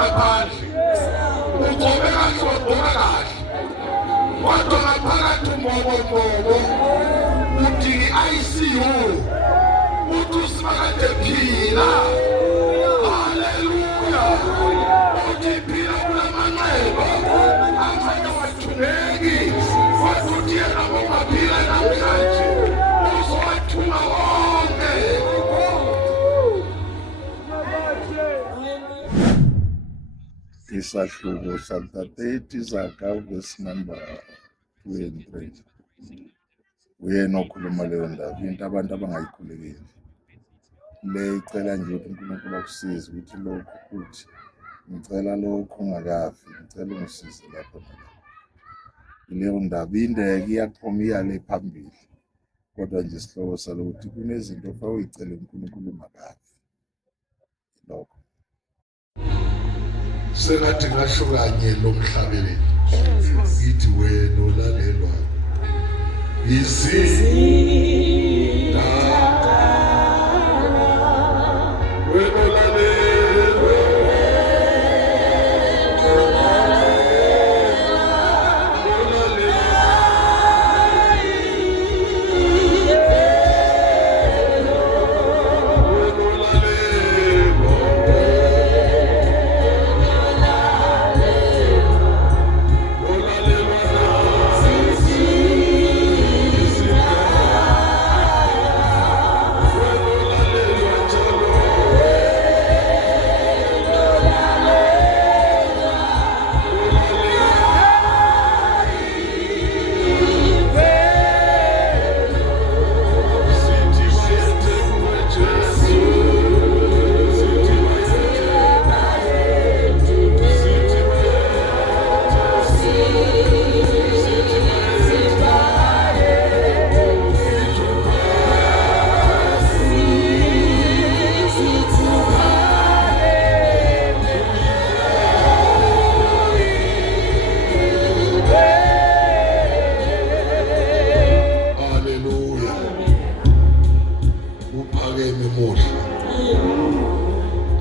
ngaphandle uqhubeka ngibona kahle kodwa ngaphakathi umbobo uthi ICU uthi usimakade phila haleluya uthi phila kulamanxeba amanye wathuleki wathi yena ngomaphila namhlanje uzowathuma wonke. Isahluko chapter 30 Zaga verse number 2 and 3. Uyena okhuluma leyo ndaba into abantu abangayikhulekeli. Le icela nje ukuthi uNkulunkulu akusize ukuthi lokho uthi ngicela lokho ungakafi ngicela ungisize lapho nalapho. Leyo ndaba indeke iyaxhoma iyale phambili. Kodwa nje isihloko salokuthi kunezinto ofa uyicela uNkulunkulu makafi. Lokho sengathi ngasho kanye lo mhlabeleli ngithi wena olalelwa izinda wena olalelwa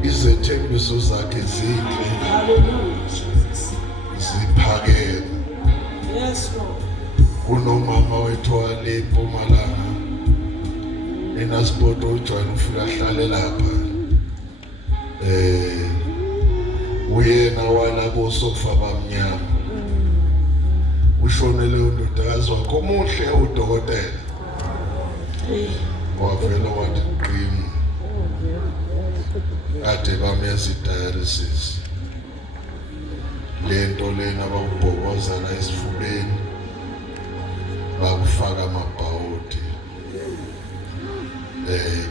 izethembiso zakhe zinhle ziphakeme. Yes Lord. Kunomama wethu wale eMpumalanga eNasport ojwayele ufika ahlale lapha uyena walabo sofa bamnyama ushonele undodakazi wakhe omuhle udokotela wavela wathi qhimu ade bamyazi dialysis lento lena bakubhobozana esifubeni bakufaka amabhawodi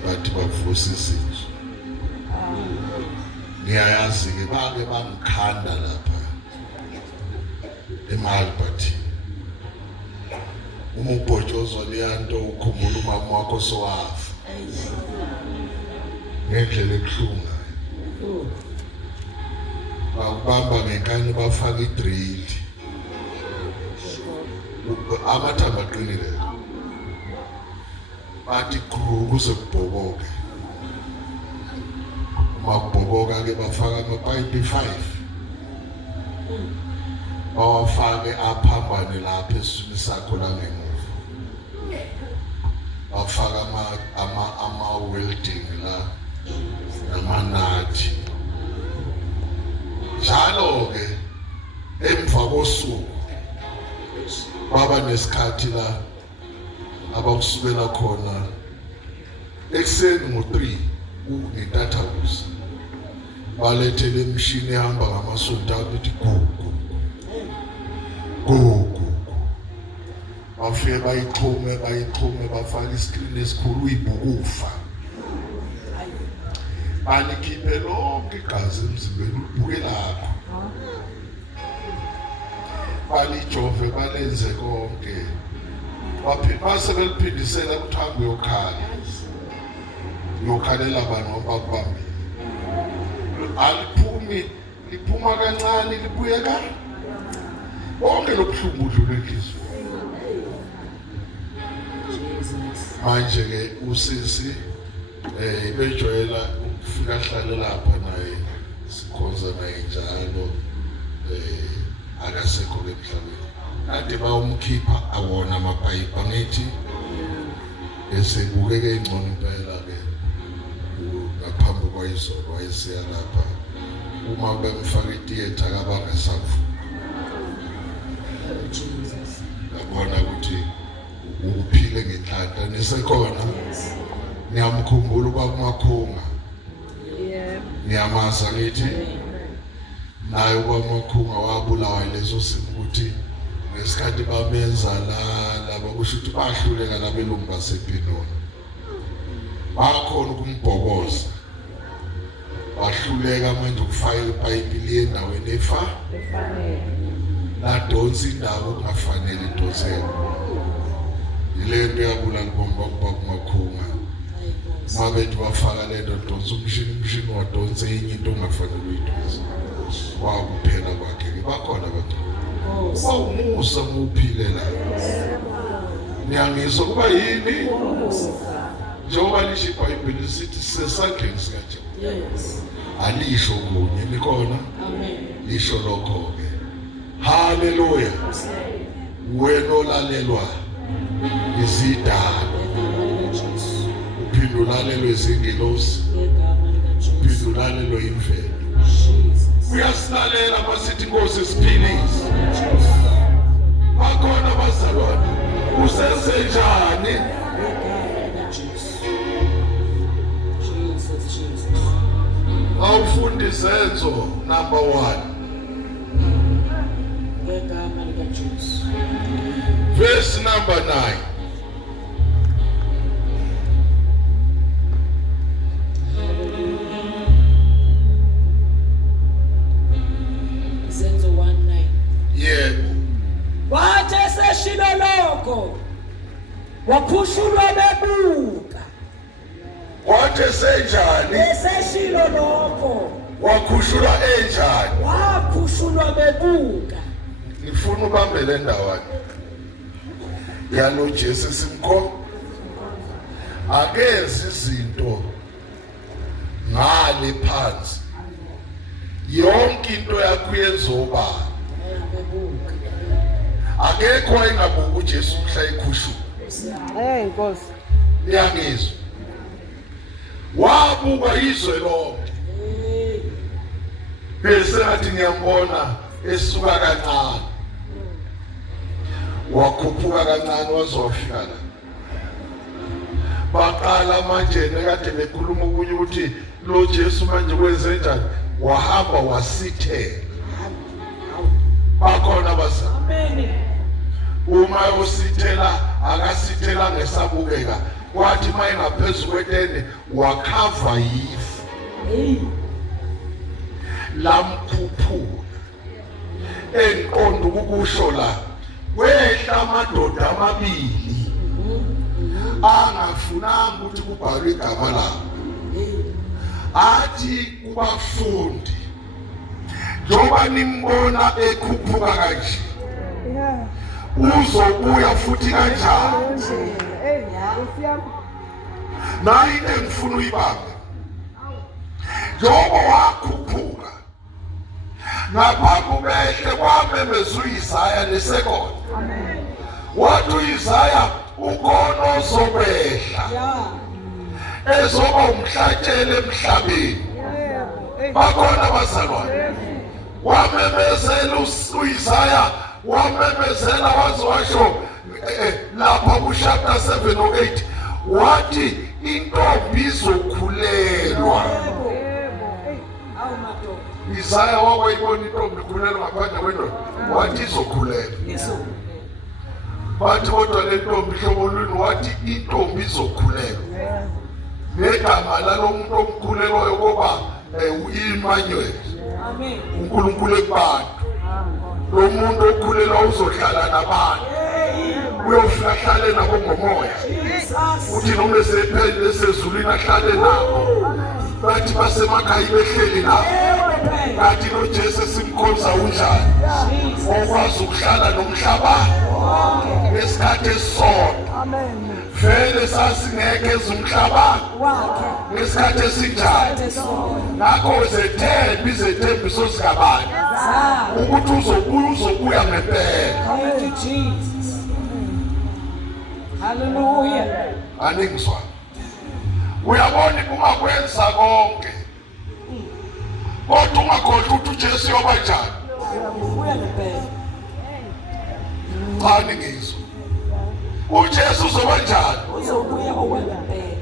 bathi bavusa izinso ngiyayazi ke bake bangikhanda lapha eMalbert uma ubhotshozwa leyanto ukhumbula umama wakho sowafa ngendlela ebuhlungu bakubamba ngenkani bafaka idrill amathamba aqinile bathi kuze kubhoboke uma kubhoboka ke bafaka amapayipi 5 bawafake aphambane lapha esiswini sakho la ngemuva bafaka ama welding la namanathi njalo ke emva kosuku baba nesikhathi la abakusubela khona ekseni ngo3 unetathabusi balethele imshini ehamba ngamasonto abithi go bafike bayixhume bafaka iskrini esikhulu uyibhukufa balikhiphe lonke igazi emzimbeni ubuke lakho balijove balenze konke base beliphindisela kuthangu yokhalela abantu abakubambile aliphumi liphuma kancane libuye ka bonke lobuhlungu udlule enhliziyo manje ke usisi bejwayela ukufika ahlale lapha naye sikhonza naye njalo kade bawumkhipha awona amapayipi angithi esebukeke ingcono impela ke ngaphambi kwayizolo wayesiya lapha uma bemfaka itheater akabangasafu ngabona ukuthi uphile ngenhlanhla nisekhona niyamkhumbula kwaMakhunga niyamaza ngithi naye kwaMakhunga wabulawa leso simo ukuthi ngesikhathi bamenza laba kusho ukuthi bahluleka labelungu basePinoni bakhona ukumbhoboza bahluleka manje ukufaka ipayipi liyendaweni efanele ladonsa indawo kungafanele idonseke ilento yabula libomba kwaMakhunga mabethi bafaka lento donsa umshini wadonsa enye into ongafanele uyidonsa kwakuphela kwakhe bakhona abantu umusa nguphilela niyangizwa kuba yini njengoba lisho iBhayibheli lisithi sesandleni sikaJehova alisho kunye likhona lisho lokho ke haleluya wena olalelwa izidalwa uphinde ulalelwe izingelosi uphinde ulalelwe imvelo uyasilalela masithi Nkosi siphilise bakhona bazalwane usesenjani awufundi izenzo number 1 verse number 9 wakhushulwa bebuka wathe senjani eseshilo lokho wakhushulwa enjani wakhushulwa bebuka ngifuna ubambe le ndawana yalo Jesu simkho akenzi izinto ngale phansi yonke into yakho yenzoba akekho engabuka uJesu mhla ekhushulwa Nkosi niyangizwa wabuka izwe lonke bese ngathi ngiyambona esuka kancane wakhuphuka kancane wazofika la baqala manje nekade bekhuluma ukuthi lo Jesu manje kwenze njani wahamba wasithela bakhona basa amen uma usithela akasithela ngesabukeka kwathi maye ngaphezulu kwetende wakhava yifu lamkhuphula enqondo ukusho la wehla amadoda amabili angafunanga ukuthi kubhalwe igama lawo athi kubafundi njengoba nimbona ekhuphuka kanje uzobuya futhi kanjani nayi into engifuna uyibambe njengoba wakhuphuka ngaphambi behle kwamemeza uIsaya lesekona wathi uIsaya ukhona ozokwehla ezoba umhlatshelo emhlabeni bakhona bazalwane wamemezela uIsaya wamemezela wazwasho lapha kuchapter 7 or 8 wathi intombi izokhulelwa Isaya wayibona intombi ikhulelwa ngaphandle kwendoda wathi izokhulelwa bathi kodwa le ntombi hlobo lwini wathi intombi izokhulelwa negama lalomuntu omkhulelwayo ngoba uImmanuel amen uNkulunkulu ekubantu lo muntu okhulelwa uzohlala nabantu uyofika ahlale nabo ngomoya uthi noma esephelele sezulwini ahlale nabo bathi basemakhaya behleli nabo bathi lo Jesu simkhonza unjani okwazi ukuhlala nomhlaba ngesikhathi esisodwa vele sasingeke ezumhlaba wakhe ngesikhathi esinjani ngakho izethembiso zikabani ukuthi uzobuya ngempela. Thank you, Jesus. Hallelujah. Aningizwa uyabona ungakwenza konke kodwa ungakhohlwa ukuthi uJesu yoba njani. Uyabuya ngempela. Cha ningizwa uJesu uzoba njani. Uzobuya okwangempela.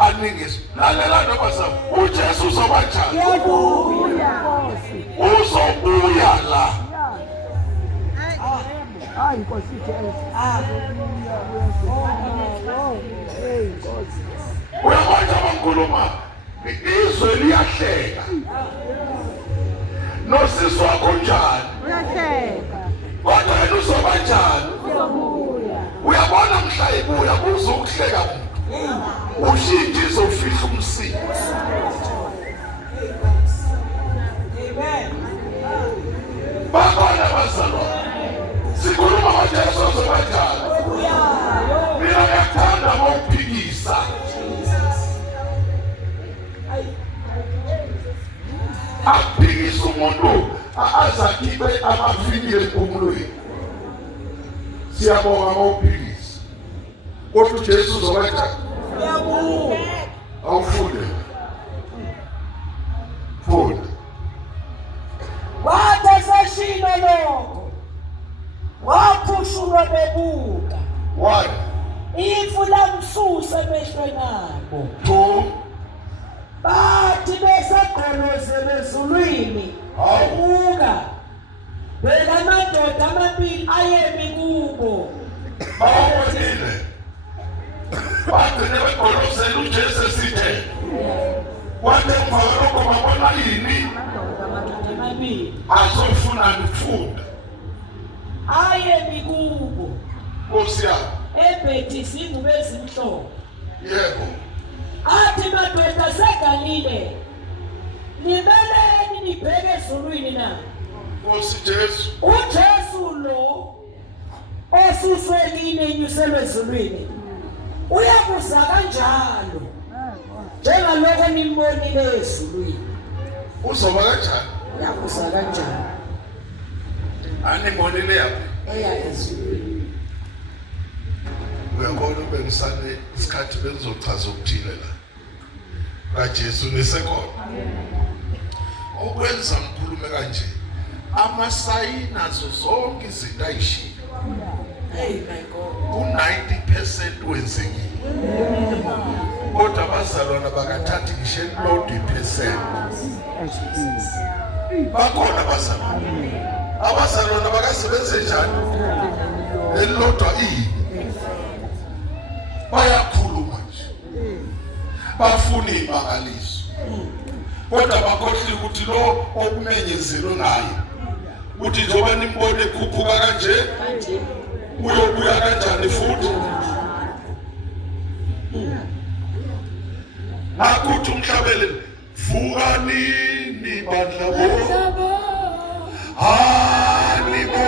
Aningizwa lalela noma sami uJesu uzoba njani. Uyabuya. Uzobuya la. Hayi Nkosi Jesu. Uyabona abangikhuluma izwe liyahleka nosisi wakho njani kodwa wena uzoba njani. Uyabona mhla ibuya kuzokuhleka umuntu ushintshe izofihla umsimo. Amen. Bakhona abazalwane sikhuluma ngoJesu uzoba njani. Mina ngiyakuthanda mawuphikisa aphikisa umuntu azakhiphe amafikile empumulweni. Siyabonga mawuphikisa kodwa uJesu uzoba njani. Uyabuya. Awufunde funda Wathi eseshilo lokho waphushulwa bebuka. 1 Ifu lamsusa emehlweni abo. 2 Bathi besegqolozele ezulwini. Buka. Bheka amadoda amabili ayemi kubo. bawonile bagcine begolozela uJesu esithe kwathi emva kwalokho babona yini Amadoda amabili azofuna ukufunda. ayemi kubo. Nkosi yami Ebhethisa ingubo ezimhlophe. yebo Athi madoda seGalile. Nimeleni nibheke ezulwini na. Nkosi Jesu uJesu lo osuswe kini enyuselwe ezulwini uyakuza kanjalo njengalokho nimbonile ezulwini. uzoba kanjani. Uyakuza kanjalo Anibonile yaphi. eya ezulwini. Uyabona bengisane isikhathi bengizochaza ukuthile la kaJesu nisekhona. Okwenza ngikhulume kanje amasayini azo zonke izinto ayishilo Hey my God. u-90% wenzekile kodwa abazalwana bakathathi ngisho elilodwa bakhona abazalwana bakasebenze njani elilodwa bayakhuluma nje bafuna imangaliso kodwa bakhohlwe ukuthi lo okumenyezelwe ngaye uthi njengoba nimbone ekhuphuka kanje uyobuya kanjani futhi. Akuthi umhlabele vuka nini bandla bo hanibo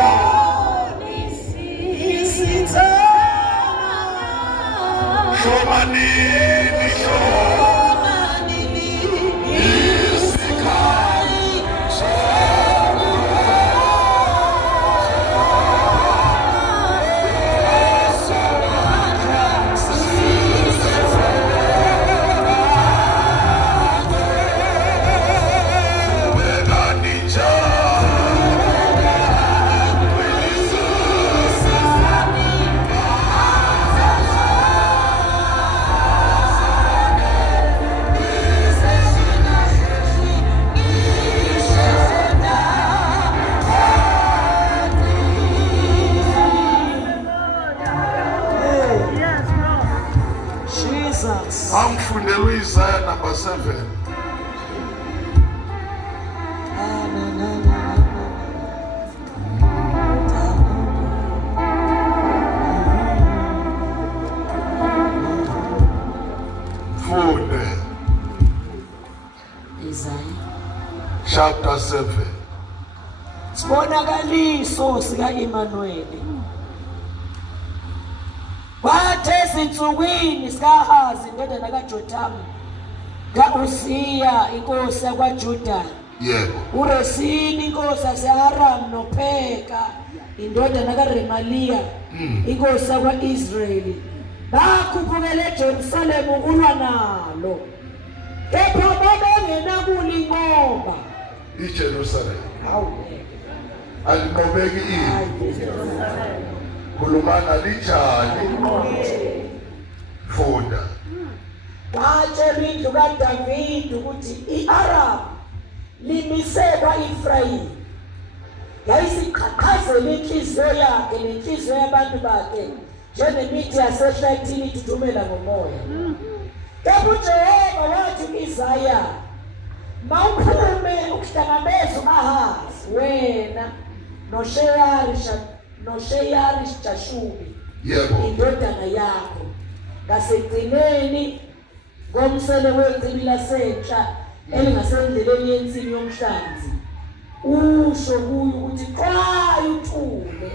shomanini Amfundelwe Isaiah number 7. Funde Isaiah chapter 7. sibonakaliso sika Emmanuel. Bathe ezinsukwini sikaHazi indodana kaJothamu ka-Uziya inkosi yakwaJuda, yebo, uResini inkosi yase-Aram noPheka indodana kaRemaliya inkosi yakwa-Israyeli bakhuphukela eJerusalema ukulwa nalo, kepha babengenakulinqoba. iJerusalem Hawu, alinqobeki ini, khulumana lijani, funda. batshela indlu kaDavide ukuthi i-Aram limise kwa-Efrayimi, yayisiqhaqhazela inhliziyo yakhe nenhliziyo yabantu bakhe njenemithi yasehlathini ithuthumela ngomoya. Kepha uJehova wathi ku-Isaya, mawuphume ukuhlangabeza u-Ahazi wena noSheyari-Jashubi Yebo, indodana yakho ngasekugcineni ngomsele wechibi lasentsha elingasendleleni yensimi yomhlanzi, usho kuyo ukuthi qwayi uthule,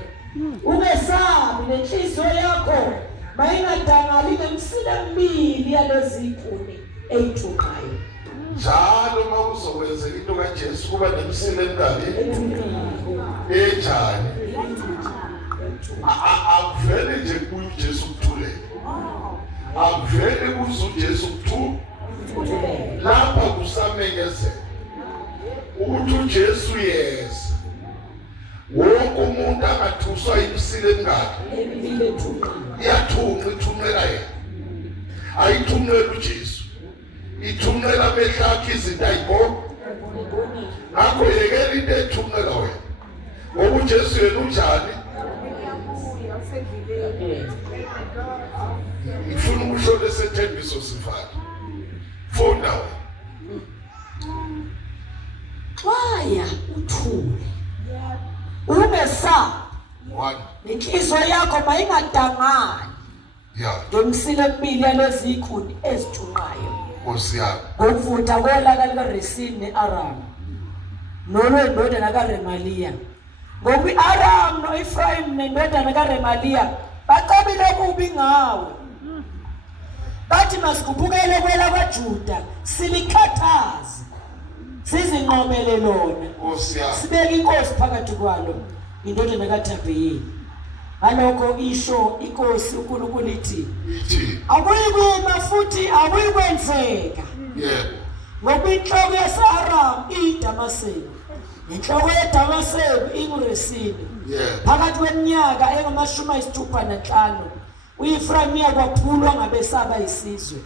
ungesabi, nenhliziyo yakho mayingadangali ngemsila emibili yalezi ikhuni eyithunqayo. njalo uma kuzokwenzeka into kaJesu kuba nemsila emingaki enjani, akuvele nje kuye uJesu kuthuleka, akuvele kuze uJesu kuthuleka. Lapha kusamenyezela ukuthi uJesu yeza, wonke umuntu angathuswa imsila emingaki, Emibili ethunqayo. iyathunqa, ithunqela yena, ayithunqela uJesu, ithunqela amehlo akhe izinto ayibona. Ngakho yekela into ethunqela wena, ngoba uJesu yena unjani. Ngifuna ukusho lesethembiso sivale, funda wena. Xwaya uthule, ungesabi, One, nenhliziyo yakho mayingadangali yeah, ngemsila emibili yalezi ikhuni ezithunqayo, Nkosi yami, ngokuvutha kolaka likaResini ne-Aram nolwendodana kaRemaliya. Ngoba i-Aram no-Efrayimi nendodana kaRemaliya bacabile kubi ngawe, bathi masikhuphukele kwela kwaJuda silikhathaze, sizinqobele lona, Nkosi yami, sibeke inkosi phakathi kwalo indodana kaThabhiyeli. Ngalokho isho inkosi uNkulunkulu ithi, ithi, akuyikuma futhi akuyikwenzeka, yebo, ngoba inhloko yase-Aram iyiDamaseko nenhloko yeDamaseko inguResini. yebo, Phakathi kweminyaka engama-65 u-Efrayimi yakwaphulwa ngabesaba isizwe.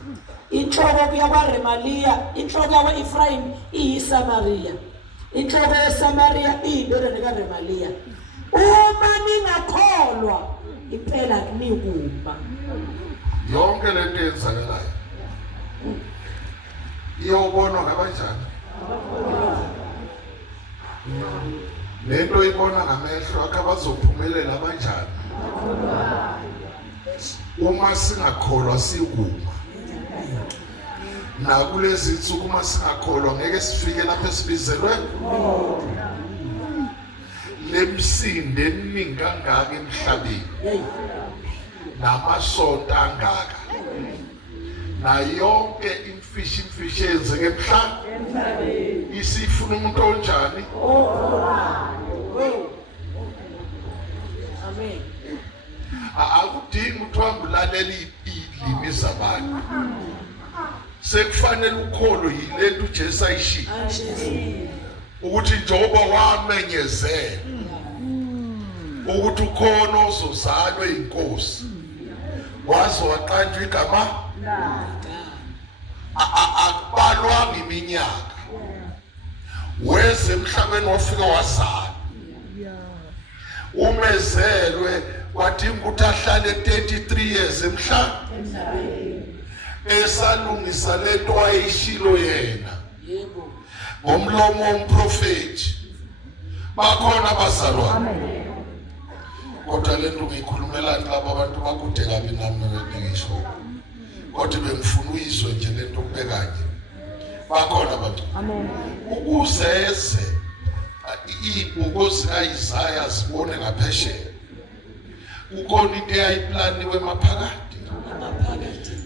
Inhloko yakwaRemaliya, inhloko yakwa-Efrayimi iyiSamariya, inhloko yeSamariya iyindodana kaRemaliya. Uma ningakholwa impela nikuma. yonke lento eyenzakalayo iyobonwa ngabanjani? Lento ibona ngamehlo akhe, bazophumelela kanjani? Uma singakholwa sikuma. Nakulezi insuku uma singakholwa ngeke sifike lapho esibizelwe. Lemsinde eminingi kangaka emhlabeni, namasonto angaka, na yonke imfishi eyenzeke emhlabeni, isifuna umuntu onjani? Amen. Akudingi ukuthi uhambe ulalela ilimi zabantu, sekufanele ukholo yilento uJesu ayishilo ukuthi njengoba wamenyezela ukuthi ukhona ozozalwa inkosi, waze waqanjwa igama, akubalwanga iminyaka, weze emhlabeni wafika wazala, umezelwe wadinga ukuthi ahlale 33 years emhlabeni esalungisa lento ayishilo yena ngomlomo womprofeti. Bakhona abazalwane, kodwa lento ngiyikhulumelani laba abantu bakude kabi nami ngisho, kodwa bengifuna uyizwe nje lento kubekanye. Bakhona abantu, ukuzeze ibhuku zikaIsaya zibone ngaphesheya, ukhona into eyayiplaniwe maphakathi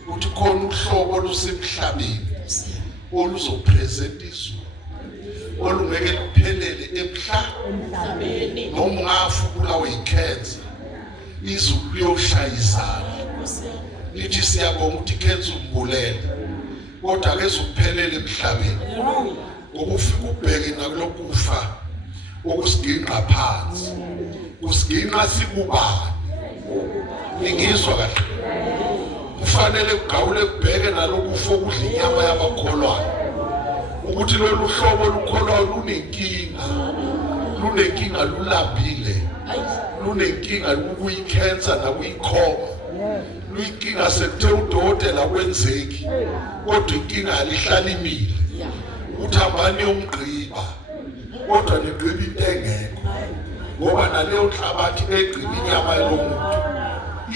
ukuthi khona uhlobo lusemhlabeni oluzopresentiswa olungeke luphelele emhlabeni noma ungafa ubulawa yicancer izulu liyoshayizana lithi siyabonga ukuthi icancer umbulele kodwa ke uzuphelele emhlabeni ukufika ubheke nakulokufa okusiginqa phansi usiginqa sikubani ingizwa kahle kufanele ugawule kubheke nalokufa okudla inyama yabakholwayo ukuthi lolu hlobo lukholwayo lunenkinga lulambile lunenkinga kuyicancer nakuyikhoma luyinkinga sekuthe udokotela kwenzeki kodwa inkinga alihlala imile uthambani yomgqiba kodwa negqiba into engekho ngoba naleyo nhlabathi egqiba inyama yomuntu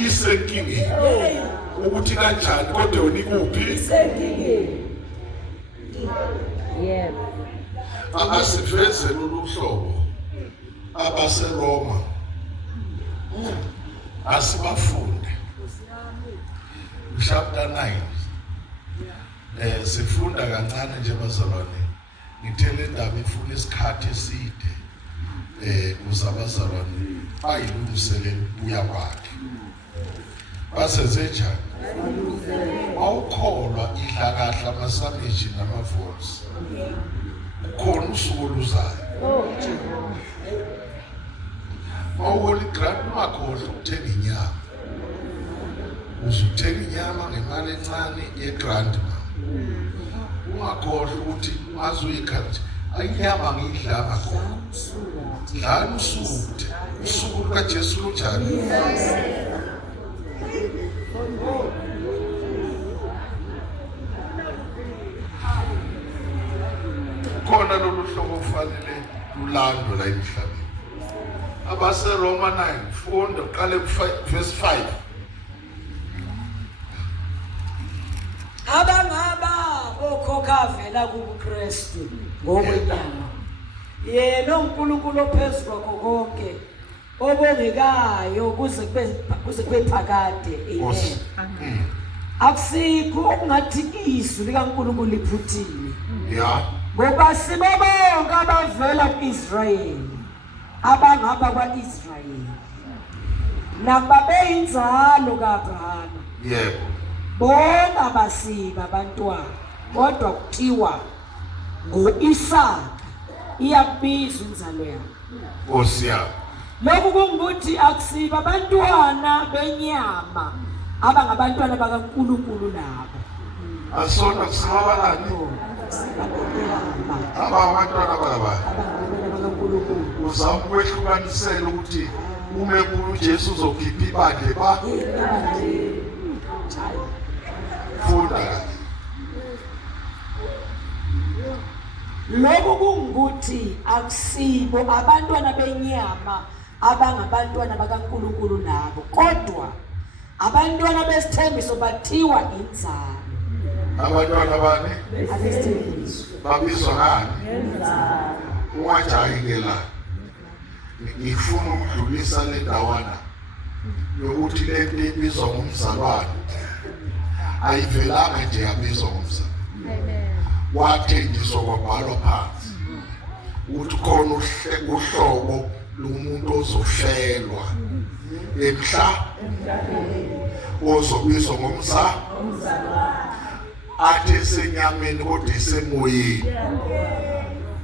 isenkingeni ukuthi kanjani kodwa yona ikuphi isenkingeni. Asiveze lolu hlobo abaseRoma asibafunde chapter 9 sifunda kancane nje bazalwane ngithele indaba ifuna isikhathi eside uzabazalwane ayilungisele buya kwakhe basezenjani awukholwa idlakahla amasamiji namavosi ukhona usuku oluzayo mawubona igrant ungakhohlwa ukuthenga inyama uzuthenga inyama ngemali encane yegrant ungakhohlwa ukuthi mazuyikhathi inyama ngiyidlanga khona dlala usuku lukaJesu lunjani khona lolu hlobo kufanele lulandwe la emhlabeni. AbaseRoma 9 funda uqale verse 5 abangaba bokhokha vela kuKristu ngokwenyama yena uNkulunkulu ophezulu kwakho konke obongekayo kuze kube phakade amen. Akusikho okungathi izwi likaNkulunkulu liphuthile ngoba sibabonke abavela kuIsrayeli abangaba kwaIsrayeli nababeyinzalo kaAbrahama bonke abasiba abantwana kodwa kuthiwa ngoIsaka iyabizwa inzalo yakhe. Lokhu kungukuthi akusiba abantwana benyama abangabantwana bakaNkulunkulu nabo asona kusibabalani abantwana bakaNkulunkulu uzamwehlukanisela ukuthi ume kuJesu uzokhipha ibandle ba funda lokhu kungukuthi akusibo abantwana benyama abangabantwana bakaNkulunkulu nabo kodwa abantwana besithembiso bathiwa inzalo. Abantwana bani abesithembiso babizwa ngani inzalo. Ungajayekela ngifuna ukudlulisa le ndawana yokuthi le nto ibizwa ngomzalwane ayivelanga nje yabizwa ngomzalwane wathenjiswa kwabhalwa phansi ukuthi khona uhlobo lomuntu ozofelwa emhlabeni ozobizwa ngomzalwane athe senyameni kodwa esemoyeni.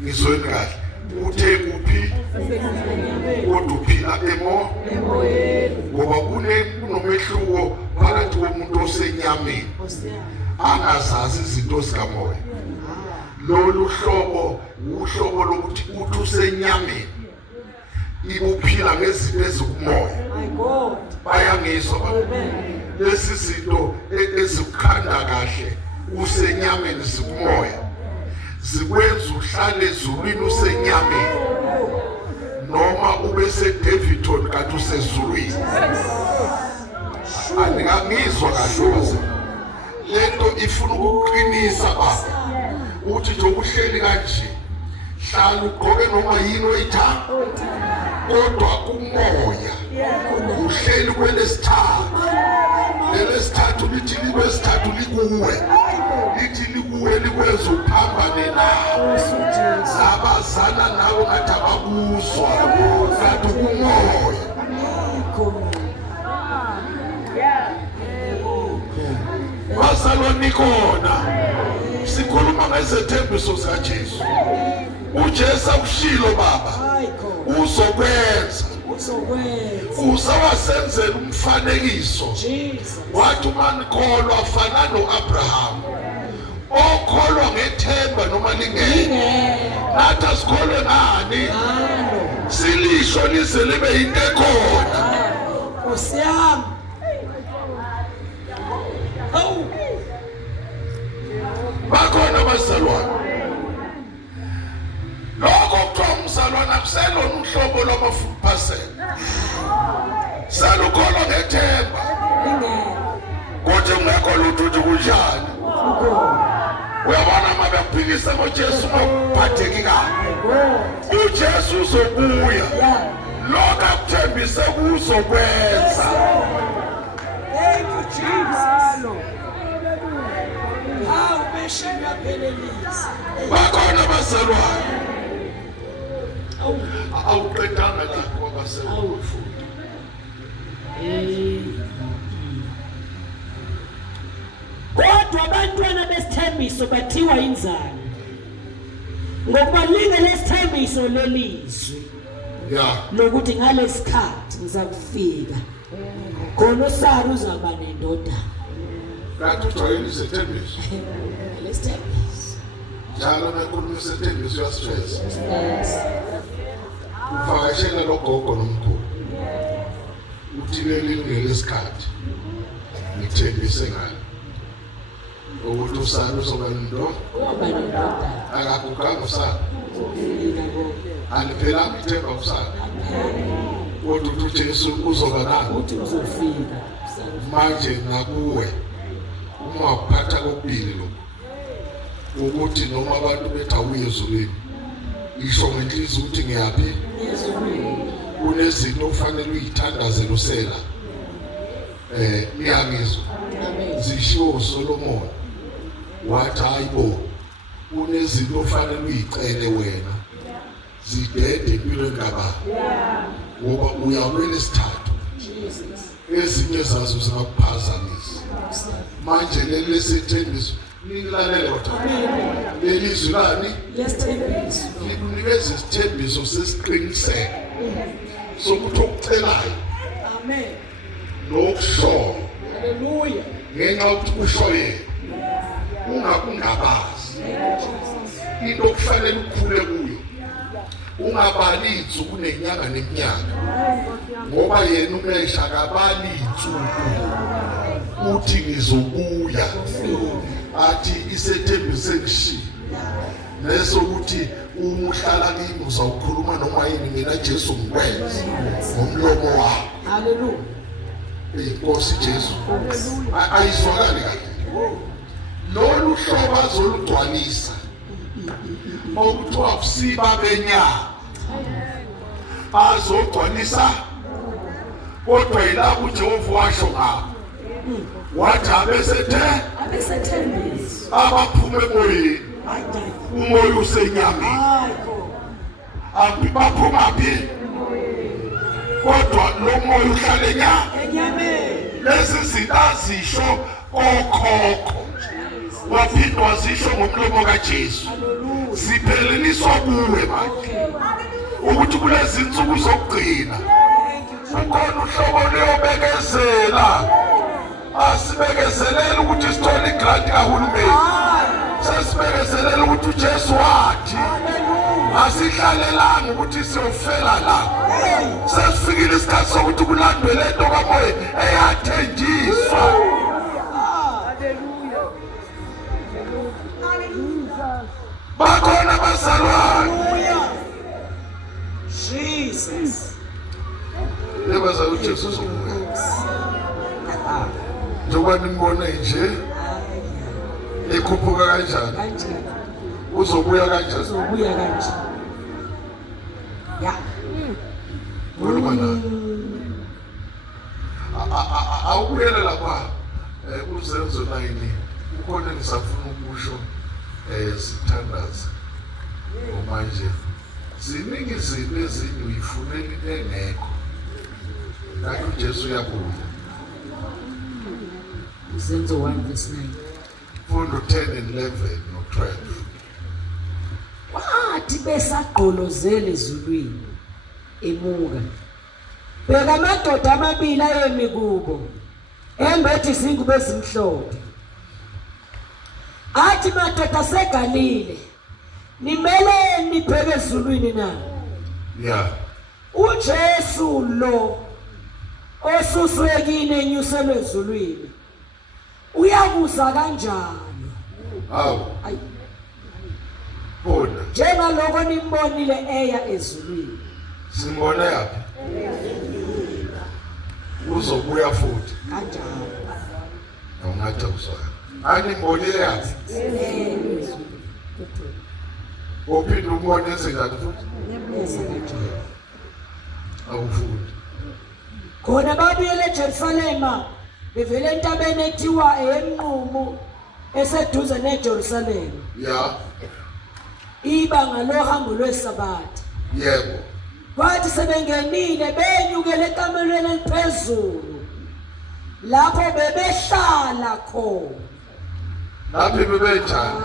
Ngizweni kahle uthe kuphi kodwa uphila emoyeni ngoba kunomehluko phakathi komuntu osenyameni angazazi izinto zikamoya. Lolu hlobo uhlobo lokuthi uthi usenyameni ibuphila ngezinto ezikumoya. Bayangizwa lesi zinto ezikukhanda kahle usenyameni zikumoya zikwenza uhlale ezulwini usenyameni noma ube seDavidton kanti usezulwini. Angizwa kahle base lento ifuna ukuqinisa baba ukuthi nje uhleli kanje hlala ugqoke noma yini oyithanda, kodwa umoya uhleli kwelesithathu. Lelesithathu lithi likwesithathu likuwe, lithi likuwe likwenza uphambane nawe, abazana nawe ngathi abakuzwa, kanti umoya. Bazalwane khona sikhuluma ngezethembiso zikaJesu. uJesu ushilo baba uzokwenza, uzawasenzela umfanekiso. Wathi uma nikholwa fana noAbraham, okholwa ngethemba noma lingeke. Nathi asikholwe ngani? Silisho lize libe yinto ekhona. Osiyami. Bakhona abazalwane. Lokho kuthiwa umzalwane akuselona uhlobo lwamafuphasela. Selukholwa ngethemba. Kuthi ungekho lutho uthi kunjani? Uyabona uma bekuphikisa ngoJesu ngokuphatheki kabi. uJesu uzobuya. Lokho akuthembise kuzokwenza. Thank you, Jesus. Bakhona abazalwane. Awuqedanga la kwabasefufu. Kodwa abantwana besithembiso bathiwa inzalo, ngokuba lesithembiso lelizwi lokuthi ngalesikhathi ngizakufika khona uSara uzaba nendodana. Kanti ujwayele isethembiso. Lesithembiso. Njalo nakhuluma isethembiso uyasistress. Uvakashela logogo nomkhulu. Uthilele ngelesikhathi. Ngithembise ngalo. Ukuthi uSara uzoba nendodana. Akaguganga uSara. Aliphelanga ithemba uSara. Kodwa uJesu uzoba nalo. Uthi uzofika. Manje nakuwe uma uphatha kokubili lokho, ukuthi noma abantu bethi awuye ezulwini, isho ngenhliziyo ukuthi ngiyaphi. Kunezinto ufanele uyithandazele usela. Ngiyangizwa zishiwo uSolomon wathi hayibo, kunezinto ufanele uyicele wena zidede empilweni kaBaba, ngoba uyawela isithathu. Ezinye zazo zingakuphazamisa. Manje leli sithembiso nilalela kodwa. Lelizwi lani? Lesithembiso. Ninikeza isithembiso sesiqiniseko sokuthi okucelayo. Amen. Nokusho. Hallelujah. Ngenxa yokuthi kusho yena. Ungabazi. Into okufanele ukhule kuyo. Ungabali insuku nenyanga neminyaka, ngoba yena umesha akabali insuku. Uthi ngizobuya, athi isethembiso engishilo lesokuthi uma uhlala kimi uzawukhuluma noma yini, mina Jesu ngikwenza ngomlomo wakho. Hallelujah. Inkosi Jesu ayizwakali kahle. Lolu hlobo azolugcwalisa okuthiwa usiba benyama, azogcwalisa. Kodwa yilapho uJehova washo ngabo, wathi abesethembiso abaphume emoyeni, umoya usenyameni. Baphumaphi? Kodwa lo moya uhlala enyameni. Lezi zinto azisho okhokho waphindwa wazisho ngomlomo kaJesu, zipheleliswa kuwe manje, ukuthi kulezi insuku zokugcina kukhona uhlobo leyobekezela. Asibekezelele ukuthi sithole igranti kahulumeni, sesibekezelele ukuthi uJesu wathi. Asihlalelanga ukuthi siyofela la. Sesifikile isikhathi sokuthi kulandwe lento kamoya eyathenjiswa. Bakhona abazalwane. Jesus. Lebaza uJesu uzobuya. Njengoba nimbona nje ekhuphuka kanjani, uzobuya kanjani. Uzobuya kanjani. Ya. Khuluma nami. Awubuyele lapha uzenzo 9 ukhona nisafuna ukusho sithandaza. Manje ziningi izinto ezinye uyifunela into engekho. Kanti uJesu uyabuya. Uzenzo 1:9. Fundo 10 and 11 no 12. Wathi besagqolozela ezulwini emuka. Bheka amadoda amabili ayemi kubo. Embethe izingubo ezimhlophe. Athi madoda seGalile. Nimele nibheke ezulwini na. Yeah. uJesu lo osuswe kini enyuselwe ezulwini uyakuza kanjalo. Awu. Ayi. Bona. Njengaloko nimbonile eya ezulwini. Simbone yaphi? Uzobuya futhi. Kanjalo. Awungathi usona. Animbonile yaphi? Uphinde umbone esengathi futhi? Kanjalo. Awufundi. Khona babuyele eJerusalema bevele entabeni ethiwa eyenqumo eseduze neJerusalema. Yeah. Ibanga lohambo lwesabatha. Yebo. Kwathi sebengenile benyukele ekamelweni eliphezulu lapho bebehlala khona. Lapho bebenjani?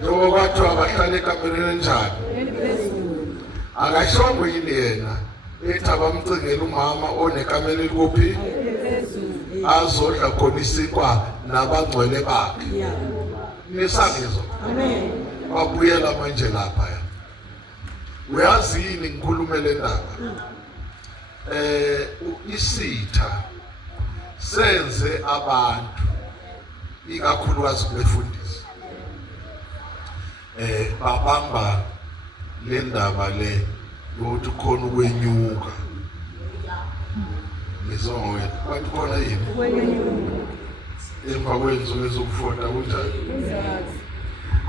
Njengoba kwathiwa abahlala ekamereni enjani? Akashongo yini yena ethi abamcingela umama onekamela elikuphi azodla khona isinkwa nabangcwele bakhe. Yeah. Nisangizwa? Amen. Babuyela manje lapha ya. Uyazi yini ngikhulume le ndaba? Isitha senze abantu ikakhulukazi kubefundisi. Babamba le ndaba le yokuthi khona ukwenyuka. Ngizonge kwathi khona yini? Emva kwenzuku ezokufunda kunjani?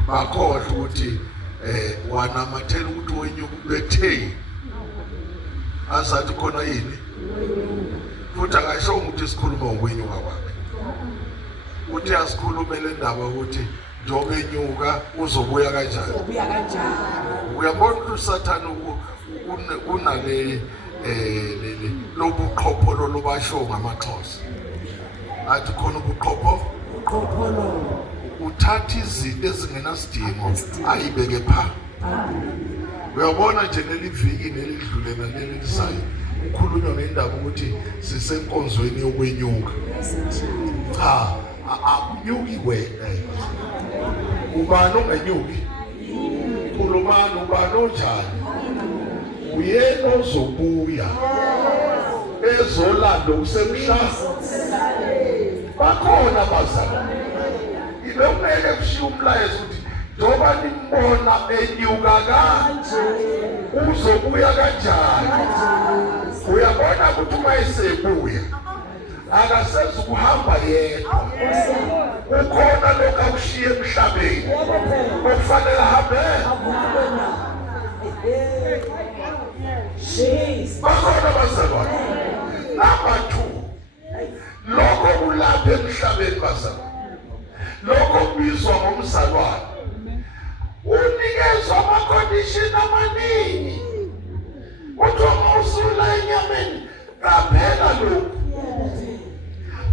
Bakhohlwa ukuthi wanamathela ukuthi wenyuka bethe azathi khona yini? Futhi akasho ukuthi sikhuluma ngokwenyuka kwakhe. Uthi asikhulume le ndaba ukuthi njobe enyuka uzobuya kanjani? Ubuya kanjani? Uyabona ukuthi uSathane unale lobuqhopholo lobasho ngamaXhosa. Athi khona Uqhopholo. uthatha izinto ezingenasidingo ayibeke pha. Uyabona nje neliviki nelidlule naleli lisayo ukhulunywa ngendaba ukuthi sisenkonzweni yokwenyuka. Cha, akunyuki wena. Ubani ongenyuki? Khulumani ubani onjani? Uyena ozobuya ezolanda kusemhlaba. Bakhona bazalwane. Ile umele kushiya umlayezo ukuthi njoba nimbona enyuka kanje uzobuya kanjani. Uyabona ukuthi uma esebuya akasenza ukuhamba yedwa. Ukhona lokho akushiye emhlabeni okufanele ahambe. Bakhona bazalwane. Number 2, lokho kulapha emhlabeni bazalwane. Lokho kubizwa ngomzalwane. Unikezwa ama-condition amaningi. Kuthiwa mawusula enyameni qaphela lokhu.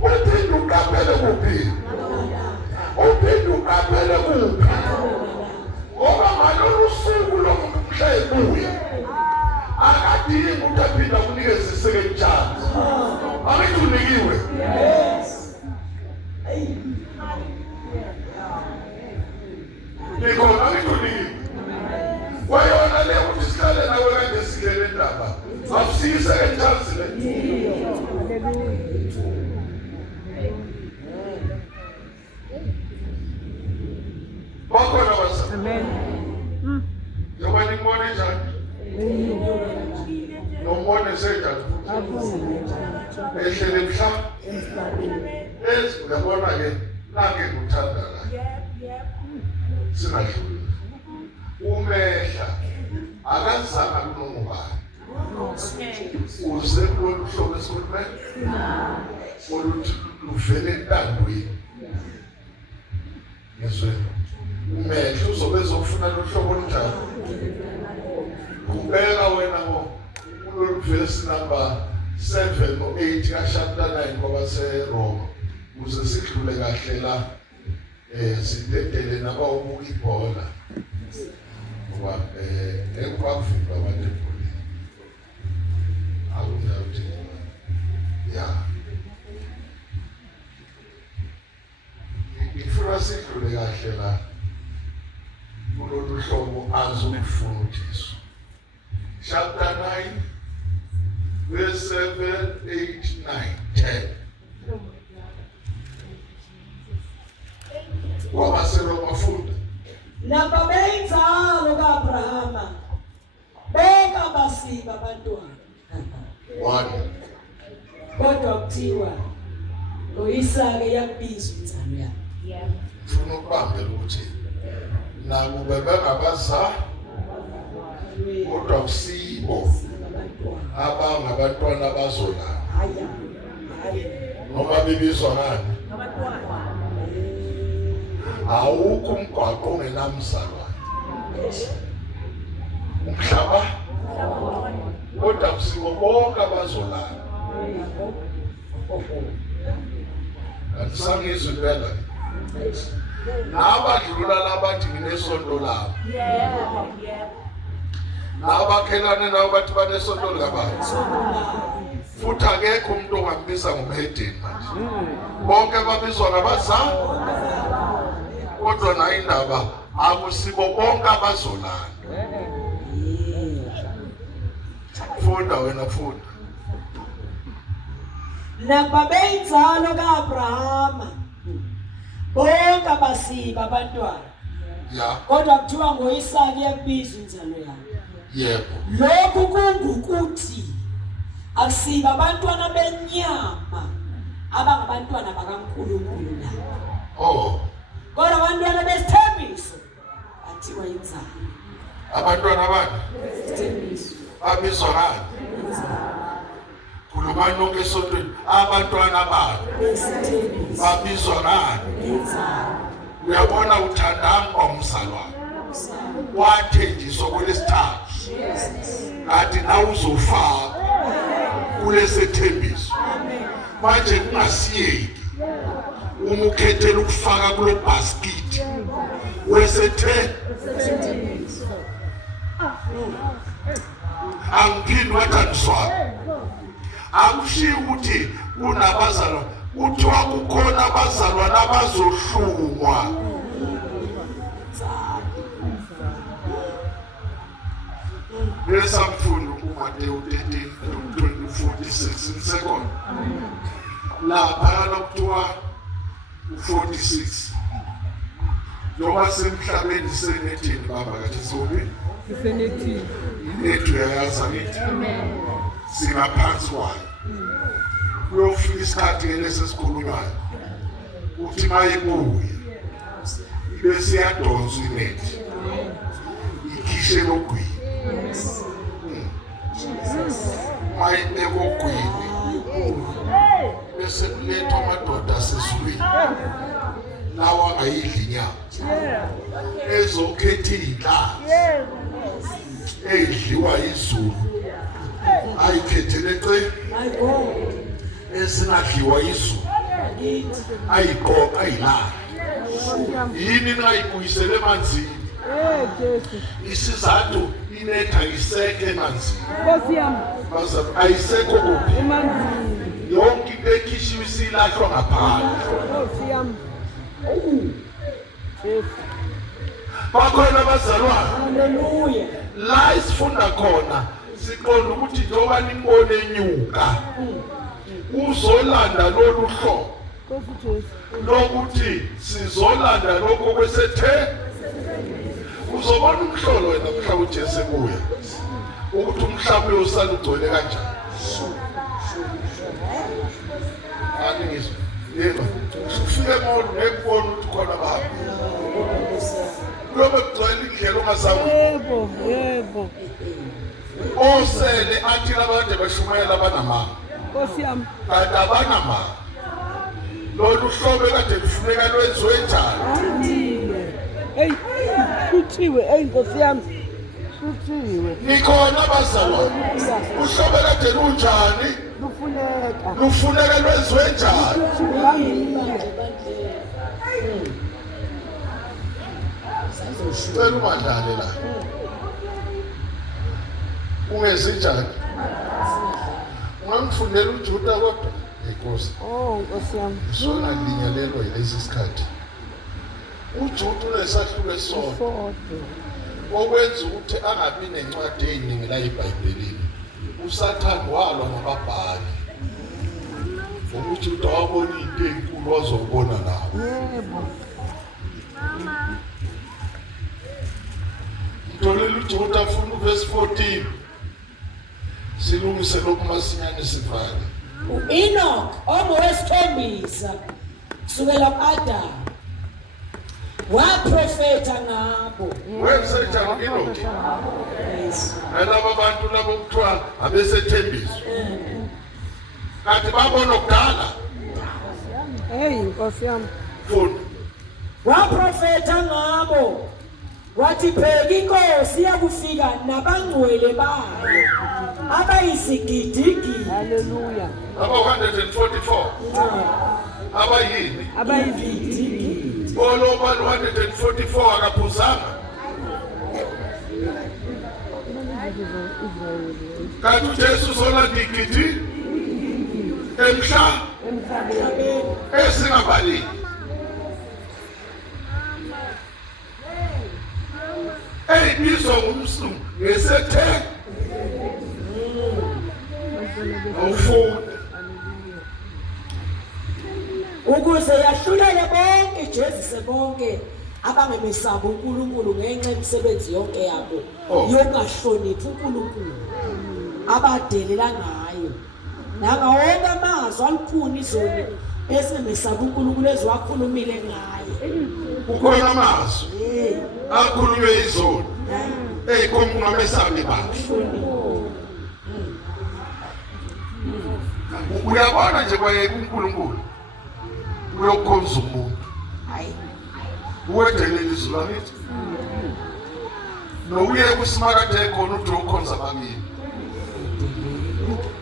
Uphinde uqaphele kuphi? Uphinde uqaphele kuphi? Ngoba ngalolu suku lomuntu mhla ebuya akadingi ukuthi aphinde akunikeze second chance. Angithi unikiwe? Yes. Nikona angithi unikiwe? Wayona le ukuthi sihlale nawe kanje silele ndaba. Akusiyi second chance le. Bakhona basa. Amen. Njengoba nimbone njani? Nombone senjani? Ehlele mhlaba. Uyabona ke nange ngikuthanda la. Singadluli. Umehla oluthi luvele entandweni. Ngizwe umehlo uzobe ezofuna lohlobo olunjani. Ubeka wena kulolu verse number 7 or 8 ka-chapter 9 kwabaseRoma ukuze sidlule kahle la sidedele nabawubuka ibhola ngoba ekubavimba abantu ebholeni akunjawuthi ya ngifuna sidlule kahle la kulolu hlobo azolufundiswa. Chapter 9 verse 7, 8, 9, 10. KwabaseRoma futhi naba benzalo kaAbrahama bonke abasiba abantwana 1 kodwa kuthiwa ngoIsaka yakubizwa inzalo yakhe. ufuna ukubambela ukuthi nakuba bengabazali kodwa kusibo abangabantwana bazolala noma bebizwa ngani. Awukho umgwaqo ongenamzalwane umhlaba kodwa kusibo bonke abazolala. Angisangizwe impela nabadlula labathi nginesonto labo nabakhelane nabo bathi banesonto likabanzi futhi akekho umuntu ongambiza ngomhedeni manje bonke babizwa ngabazali kodwa nayo indaba akusibo bonke abazolala. Funda wena funda. Naba benzalo kaAbrahama bonke abasiba abantwana Ya kodwa kuthiwa ngoIsaka yakubizwa inzalo yakhe. yebo Lokhu kungukuthi akusiba abantwana benyama abangabantwana bakaNkulunkulu la oh kodwa abantwana besithembiso athiwa inzalo. abantwana bani Isithembiso babizwa ngani khuluma nonke esontweni abantwana bani besithembiso babizwa ngani. inzalo. Uyabona uthandanga omzalwane wathenjiswa kwelesithathu kanti nawe uzofaka kulesethembiso manje kungasiyeki uma ukhethela ukufaka kulo basket wesethembiso. Angiphindi wathandiswa akushiya ukuthi unabazalwane kuthiwa kukhona abazalwane abazohlungwa. Lesamfundo kuMateyu 13:20-46 second lapha lokuthiwa 46 njengoba semhlabeni senethini baba kathi sobe Senethini. inethu yayaza nithi singaphansi kwayo kuyofika isikhathi lesesikhulumayo uthi mayibuye bese yadonsa inethi ikhishe logwini mayibekogwini bese kulethwa amadoda asezulwini lawa angayidli inyama ezokhetha iy'nhlanzi eyidliwa izulu ayikhethele esingadliwa izulu ayiqoqa ayilala yini ningayibuyisele emanzini isizathu inetha isekho emanzini ayisekho kuphi yonke into ekhishiwe isilahlwa ngaphandle. Bakhona abazalwane Haleluya. la isifunda khona siqonda ukuthi njengoba nimbone enyuka uzolanda lolu hlobo lokuthi sizolanda lokho kwesethe uzobona umhlolo wena mhla uJesu ebuya ukuthi umhlaba uyosala ugcwele kanjani. Angizwe yebo ufike eMolo ngekubona ukuthi khona baba kulobe kugcwele indlela ongazawi Yebo. osele athi abantu bashumayela abanamanga Nkosi yami. kanti abanamali. Lolu hlobo kade kufuneka lwenziwe njani? Hey, kuthiwe, hey Nkosi yami. Kuthiwe. Nikhona bazalwane. Uhlobo kade lunjani? Lufuneka lwenziwe njani? Cela umadlale la. Ungezinjani? Ungangifundela uJuda kodwa. Inkosi. Nkosi yami. Sona linyalelwe lesi sikhathi. uJuda unesahluko esodwa okwenza ukuthi angabi nencwadi eziningi la eBhayibhelini. USathane walwa nababhali ukuthi utawabona into enkulu ozobona nawe. Yebo. Ntolela uJuda afuna uverse 14. Silungise lokhu masinyane sivale. uEnoch owesikhombisa kusukela ku-Adam waprofetha ngabo. Wenze njani Enoch? Yes. Nalabo bantu labo kuthiwa abesethembiswa. Kanti babona okudala. Hey Nkosi yami. Funda. Waprofetha ngabo wathi bheka inkosi iyakufika nabangcwele bayo abayizigidigidi. Haleluya. Aba 144. Abayini? Abayizigidigidi. Oloba 144 akaphuzanga. Kanti uJesu sola digidi emhlabeni esingabali. Eyibizwa ngumsulu ngesethe. Awufunda. Ukuze yahlulele bonke ijezise bonke abangemesaba uNkulunkulu ngenxa yemisebenzi yonke yabo yokungahloniphi uNkulunkulu abadelela ngayo nangawonke amazwi alukhuni izoni esingemesaba uNkulunkulu eziwakhulumile ngayo. Kukhona amazwi akhulunywe izoni kungamesabi bakhe. Uyabona nje kwayeka uNkulunkulu uyokhonza umuntu. Uwedelela izwi lakithi. Nouye kusimakade khona uthi ukhonza ababili.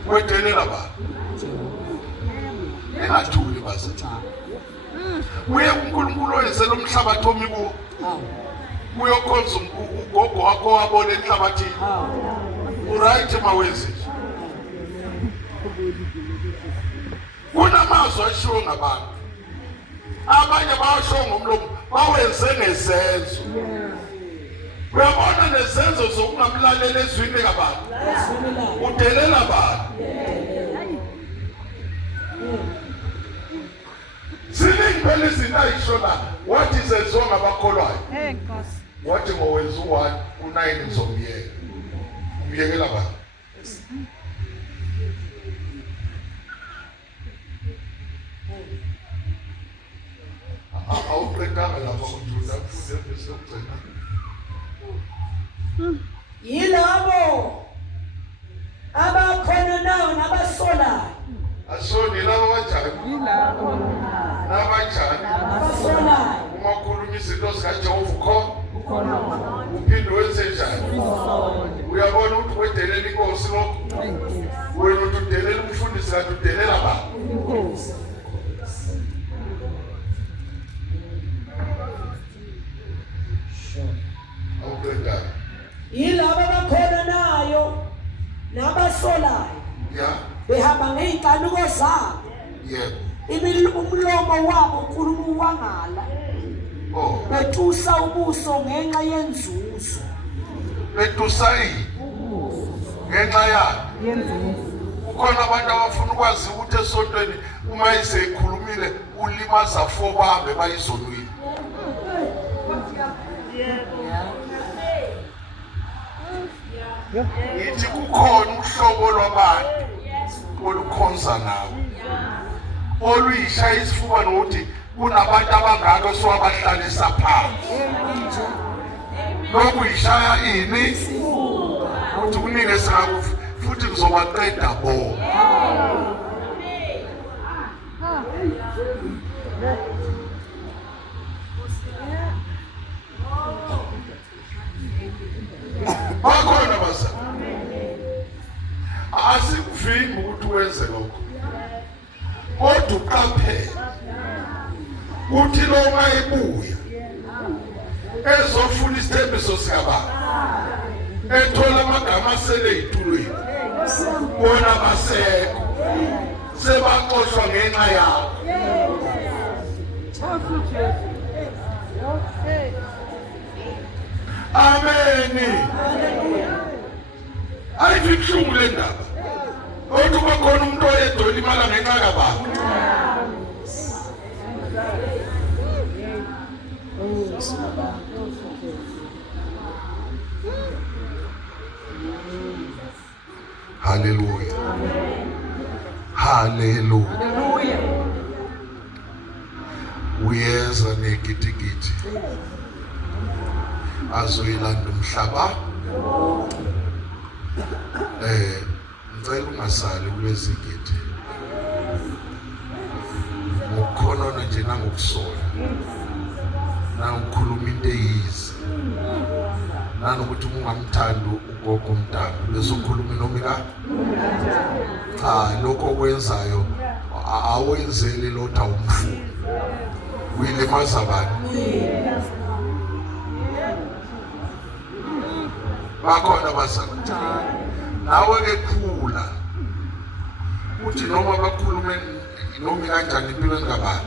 Wedelela ba. Engathuli bazathana. Uye uNkulunkulu oyenzela umhlabathi omiku. Uyokhonza ugogo wakho wabona enhlabathini. Uright mawenzi. Kunamazwi ashiwo ngabantu. Abanye bawasho ngomlomo bawenze ngezenzo. Uyabona nezenzo zokungamlalela ezwini kabantu. Udelela abantu. Silingbele izinto ayisho la wathi zenziwa ngabakholwayo. Wathi ngowenza u1 u9 ngizomyeka. Umyekela abantu. Awuqedanga lapho uJuda kufuze bese ugcina. Yilabo abakhona nawo nabasolayo. Asoni labo kanjani? Yilabo nabanjani? Abasolayo. Uma ukhuluma izinto zikaJehova uphinde wenze njani? Uyabona ukuthi wedelela inkosi lo. Wena uthi udelela umfundisi kanti udelela abantu. inkosi. Awuqedanga. Yilabo abakhona nayo nabasolayo. Yeah. Behamba ngeinkanuko zabo. Yebo. Umlomo wabo uNkulunkulu wangala. Betusa ubuso ngenxa yenzuzo. Betusayi. Ngenxa Yenzuzo. kukhona abantu abafuna ukwazi ukuthi esontweni uma isekhulumile ulimaza fo bahambe bayizonwini. Ithi kukhona uhlobo lwabantu olukhonza nawo. Oluyishaya isifuba nokuthi kunabantu abangaka siwabahlalisa phansi. Lokhu ishaya ini? Ukuthi kunike singakufi futhi ngizobaqeda bo. Bakhona bazali. Asikuvimbi ukuthi wenze lokho. Kodwa uqaphele uthi lo mayibuya ezofuna isithembiso sikababa ethola amagama asele yitulweni bona basekho sebaxoshwa ngenxa yakho. Amen. Ayifihlungu le ndaba kodwa kuba khona umuntu oyedola imali ngenxa kababa. Hallelujah. Hallelujah. Uyeza negidigidi azoyilanda umhlaba. Ngicela ungasali kulezi gidi. Ngokukhonona nje nangokusola. Nangikhuluma into eyizi. Nanokuthi ungamthanda ugogo umntana bese ukhuluma nomika. Cha, lokho okwenzayo awenzeli lotha umfuni. Uyilimaza abantu. Bakhona bazali. Nawe ke khula. Uthi noma bakhulume noma kanjani empilweni kabantu.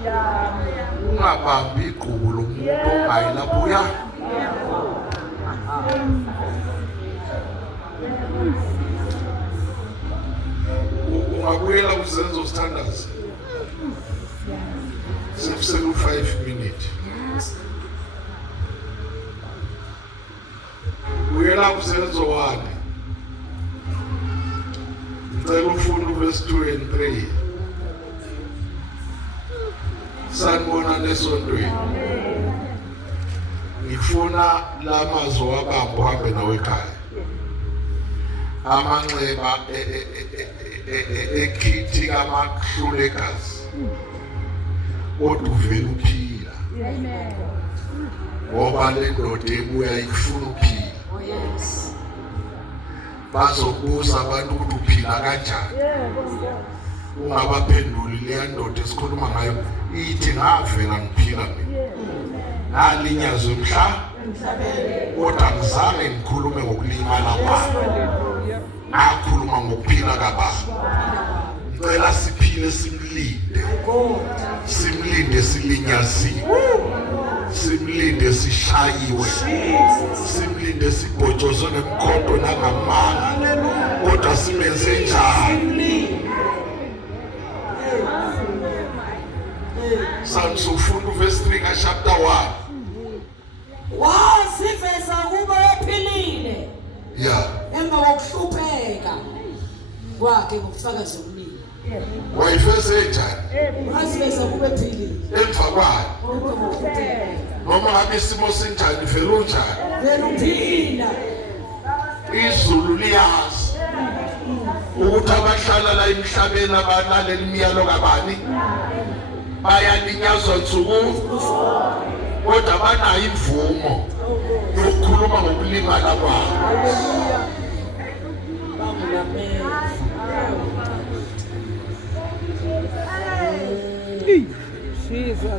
Ungabambi igqubu lomuntu ongayilapho uya. Ungabuyela kuzenzo standards. Sefusele 5 minutes. Uyela kuzenzo wani. Ngicela ufunda verse 2 and 3. Sanibona lesontweni. Ngifuna lamazwi wabamba uhambe nawe ekhaya. Amanxeba ekhithi kamahlulekazi. Kodwa uvela uphila. Amen. Ngoba le ndoda ebuya ikufuna uphila. Oh yes. Bazobuza abantu ukuthi uphila kanjani. Ungabaphenduli le ndoda esikhuluma ngayo ithi ngavela ngiphila mina. Nalinyazo emhlabeni. Kodwa ngizame ngikhulume ngokulimala kwami. Akhuluma ngokuphila kababa. Ngicela siphile simlinde. Simlinde silinyaziwe. Simlinde sishayiwe. Simlinde sibhotshozwe ngemkhonto nangamanga. Kodwa simenze njani? Psalms ufunda verse 3 ka chapter 1. Wasiveza kuba ephilile. Yeah. Emva kokuhlupheka kwakhe ngokufakaza okuningi. Wayifeze njani? Wasiveza kuba ephilile. Emva kwakhe. Noma ngabe isimo sinjani vele unjani? Vele uphila. Izulu liyazi ukuthi abahlala la emhlabeni abalalela imiyalo kabani bayalinyazwa nsuku kodwa banayo imvumo yokukhuluma ngokulimala kwabo.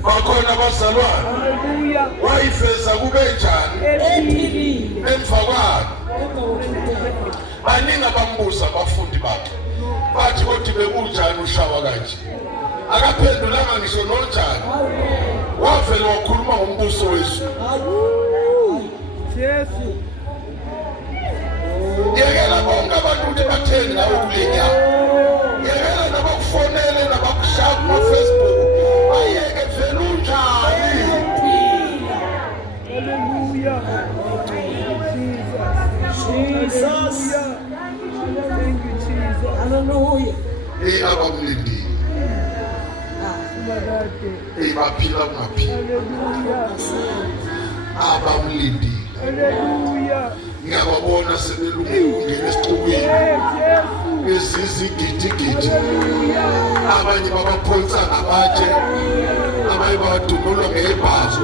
Bakhona abazalwane. Hallelujah. Wayifeza kube njani? Ephilile. Emva kwakhe. Baningi abambuza abafundi bakhe. Bathi kodwa bekunjani ushawa kanje? Akaphendulanga ngisho nonjani. Wavela wakhuluma ngombuso wezulu. Jesu. Yekela bonke abantu ukuthi bathenge nawe kulinya. Yekela nabakufonele nabakushaya ku-Facebook. Bayeke vele unjani. Hallelujah. Jesus. Thank you, Jesus. Hallelujah. Abamlindile. Baphila kungaphila. Hallelujah. Abamlindile. Hallelujah. Ngiyababona sebelungile esixukwini. Jesu. izigidigidi, abanye babapholisa ngamatshe, abanye badumulwa ngebhazo,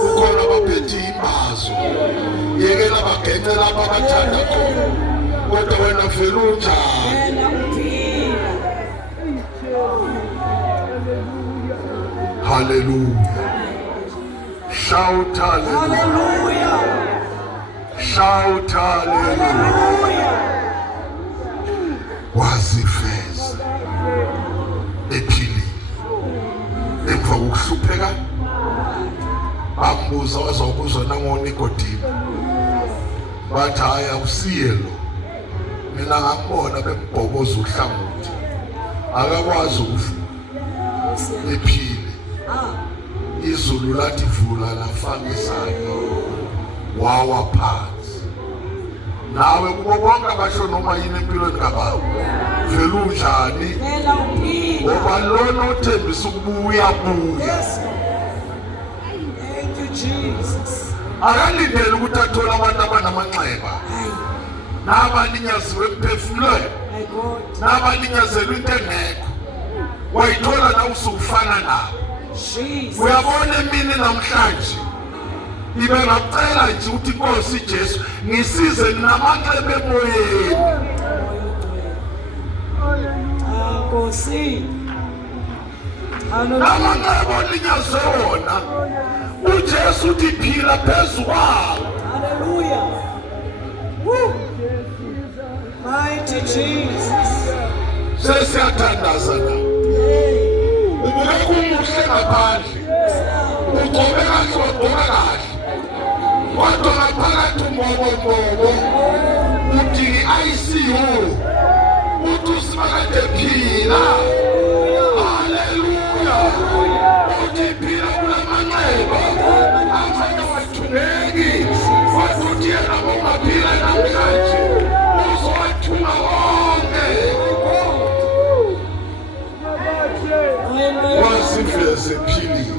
kukhona abaphethe imbazo. Yekela bagence lapha abathanda khona, kodwa wena vele unjani? Wena uphila. Hallelujah. Shout hallelujah. Hallelujah. Shout hallelujah. Hallelujah. Wazifeza ephilile emva kokuhlupheka, bambuza wazokuzwa nangoNikodimo, bathi hayi awusiye lo, mina ngambona bembhokoza uhlangothi, akakwazi ukuvuka ephile. Izulu lathi vula lafaka isandla, wawa phansi. Nawe kubo bonke abasho noma yini empilweni kababa, vele unjani? Wena uphila. Ngoba lona othembisa ukubuya buya. Thank you, Jesus. Akalindele ukuthi athole abantu abanamanxeba, Hayi. nabalinyaziwe emphefumulweni, My God. nabalinyazelwe into engekho, wayithola na usufana nabo. Jesus. Uyabona emini namhlanje ibe ngacela nje ukuthi Inkosi Jesu ngisize ninamanxeba emoyeni. Nkosi. Hallelujah. Namanxeba olinyazwe wona uJesu uthi phila phezu kwawo. Hallelujah. Woo. Mighty Jesus. Sesiyathandaza na Hey. ubukeka umuhle ngaphandle, ugcobe kahle, wagqoka kahle, kodwa ngaphakathi umbobo uthi i-ICU, uthi usimakade phila. Haleluya. Uthi phila kulamanxeba, amanye wathungeki, wathi uthi yena ungaphila namhlanje uzowathunga wonke. Wasiveze philile.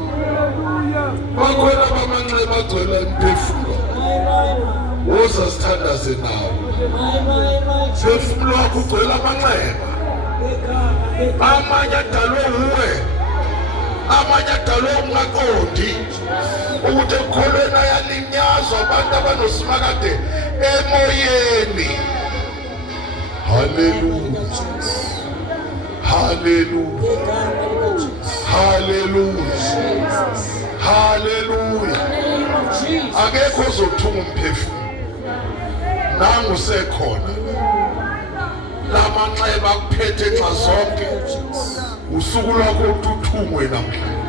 Bakhona bamanxeba agcwele imphefumulo, woza sithandaze nawo. Phefumulo wakho ugcwele amanxeba, amanye adalwe uwe, amanye adalwe ungaqondi ukuthi ekukholweni ayalinyazwa abantu abanosimakade emoyeni. Hallelujah. Hallelujah. Hallelujah. Hallelujah. Akekho ozothunga umphefumulo. Nangu sekhona. Lamanxeba akuphethe xa zonke. Usuku lwakho uthungwe namhlanje.